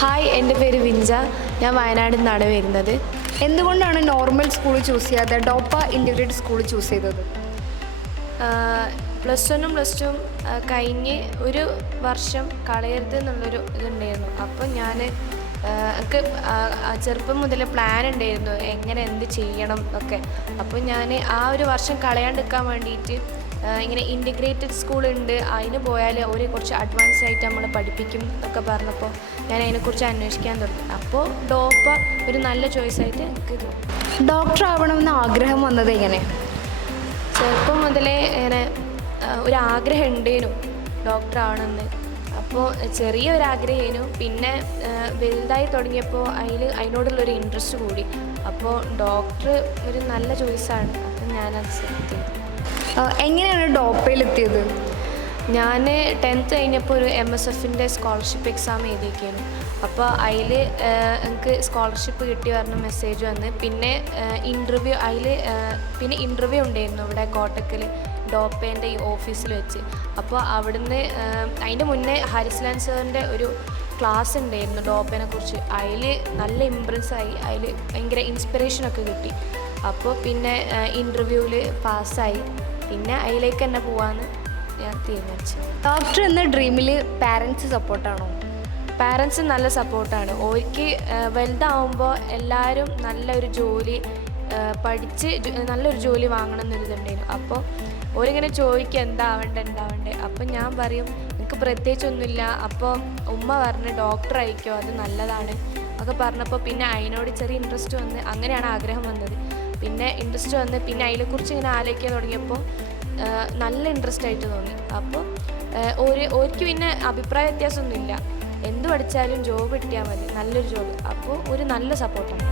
Hi, എൻ്റെ പേര് വിഞ്ച. ഞാൻ വയനാട്ടിൽ നിന്നാണ് വരുന്നത്. എന്തുകൊണ്ടാണ് നോർമൽ സ്കൂൾ ചൂസ് ചെയ്യാതെ ഡോപ്പ ഇൻ്റഗ്രേറ്റഡ് സ്കൂൾ ചൂസ് ചെയ്തത്? +1 +2 കഴിഞ്ഞ് ഒരു വർഷം കളയരുത് എന്നുള്ളൊരു ഇതുണ്ടായിരുന്നു. അപ്പോൾ ഞാൻ എനിക്ക് ചെറുപ്പം മുതൽ പ്ലാൻ ഉണ്ടായിരുന്നു എങ്ങനെ എന്ത് ചെയ്യണം ഒക്കെ. അപ്പോൾ ഞാൻ ആ ഒരു വർഷം കളയാണ്ടിരിക്കാൻ വേണ്ടിയിട്ട് ഇങ്ങനെ ഇൻ്റഗ്രേറ്റഡ് സ്കൂളുണ്ട്, അതിന് പോയാൽ ഒരു കുറച്ച് അഡ്വാൻസ് ആയിട്ട് നമ്മൾ പഠിപ്പിക്കും എന്നൊക്കെ പറഞ്ഞപ്പോൾ ഞാൻ അതിനെക്കുറിച്ച് അന്വേഷിക്കാൻ തുടങ്ങി. അപ്പോൾ ഡോപ്പ ഒരു നല്ല ചോയ്സായിട്ട് എനിക്ക് തോന്നി. ഡോക്ടർ ആവണമെന്ന് ആഗ്രഹം വന്നത് എങ്ങനെ? ചെറുപ്പം മുതലേ ഇങ്ങനെ ഒരു ആഗ്രഹം ഉണ്ടേനു ഡോക്ടർ ആവണമെന്ന്. അപ്പോൾ ചെറിയൊരാഗ്രഹേനു, പിന്നെ വലുതായി തുടങ്ങിയപ്പോൾ അതിനോടുള്ളൊരു ഇൻട്രസ്റ്റ് കൂടി. അപ്പോൾ ഡോക്ടർ ഒരു നല്ല ചോയ്സാണ്. അപ്പോൾ ഞാനത് സെലക്ട് ചെയ്തു. എങ്ങനെയാണ് ഡോപ്പയിലെത്തിയത്? ഞാൻ 10th കഴിഞ്ഞപ്പോൾ ഒരു MSFൻ്റെ സ്കോളർഷിപ്പ് എക്സാം എഴുതിയിരിക്കുന്നു. അപ്പോൾ അതിൽ എനിക്ക് സ്കോളർഷിപ്പ് കിട്ടി പറഞ്ഞ മെസ്സേജ് വന്ന്. പിന്നെ ഇൻ്റർവ്യൂ ഉണ്ടായിരുന്നു ഇവിടെ കോട്ടക്കൽ ഡോപ്പേൻ്റെ ഈ ഓഫീസിൽ വെച്ച്. അപ്പോൾ അവിടുന്ന് അതിൻ്റെ മുന്നേ ഹാരിസ്ലാൻ സാറിൻ്റെ ഒരു ക്ലാസ് ഉണ്ടായിരുന്നു ഡോപ്പേനെ കുറിച്ച്. അതിൽ നല്ല ഇമ്പ്രസ്സായി, അതിൽ ഭയങ്കര ഇൻസ്പിറേഷനൊക്കെ കിട്ടി. അപ്പോൾ പിന്നെ ഇൻ്റർവ്യൂവിൽ പാസ്സായി. പിന്നെ അതിലേക്ക് തന്നെ പോകാമെന്ന് ഞാൻ തീരുമാനിച്ചു. ഡോക്ടർ എന്ന ഡ്രീമിൽ പാരൻസ് സപ്പോർട്ടാണോ? പാരൻസ് നല്ല സപ്പോർട്ടാണ്. ഓർക്ക് വലുതാവുമ്പോൾ എല്ലാവരും നല്ലൊരു ജോലി പഠിച്ച് നല്ലൊരു ജോലി വാങ്ങണം എന്നൊരിതുണ്ടായിരുന്നു. അപ്പോൾ ഓരിങ്ങനെ ചോദിക്കുക എന്താവണ്ടേ. അപ്പം ഞാൻ പറയും എനിക്ക് പ്രത്യേകിച്ചൊന്നുമില്ല. അപ്പോൾ ഉമ്മ പറഞ്ഞ് ഡോക്ടർ ആയിക്കോ, അത് നല്ലതാണ് ഒക്കെ പറഞ്ഞപ്പോൾ പിന്നെ അതിനോട് ചെറിയ ഇൻട്രസ്റ്റ് വന്ന്, അങ്ങനെയാണ് ആഗ്രഹം വന്നത്. പിന്നെ ഇൻട്രസ്റ്റ് വന്ന് പിന്നെ അതിനെക്കുറിച്ച് ഇങ്ങനെ ആലോചിക്കാൻ തുടങ്ങിയപ്പോൾ നല്ല ഇൻട്രസ്റ്റ് ആയിട്ട് തോന്നി. അപ്പോൾ ഓർക്ക് പിന്നെ അഭിപ്രായ വ്യത്യാസമൊന്നുമില്ല, എന്ത് പഠിച്ചാലും ജോബ് കിട്ടിയാൽ മതി, നല്ലൊരു ജോബ്. അപ്പോൾ ഒരു നല്ല സപ്പോർട്ടാണ്.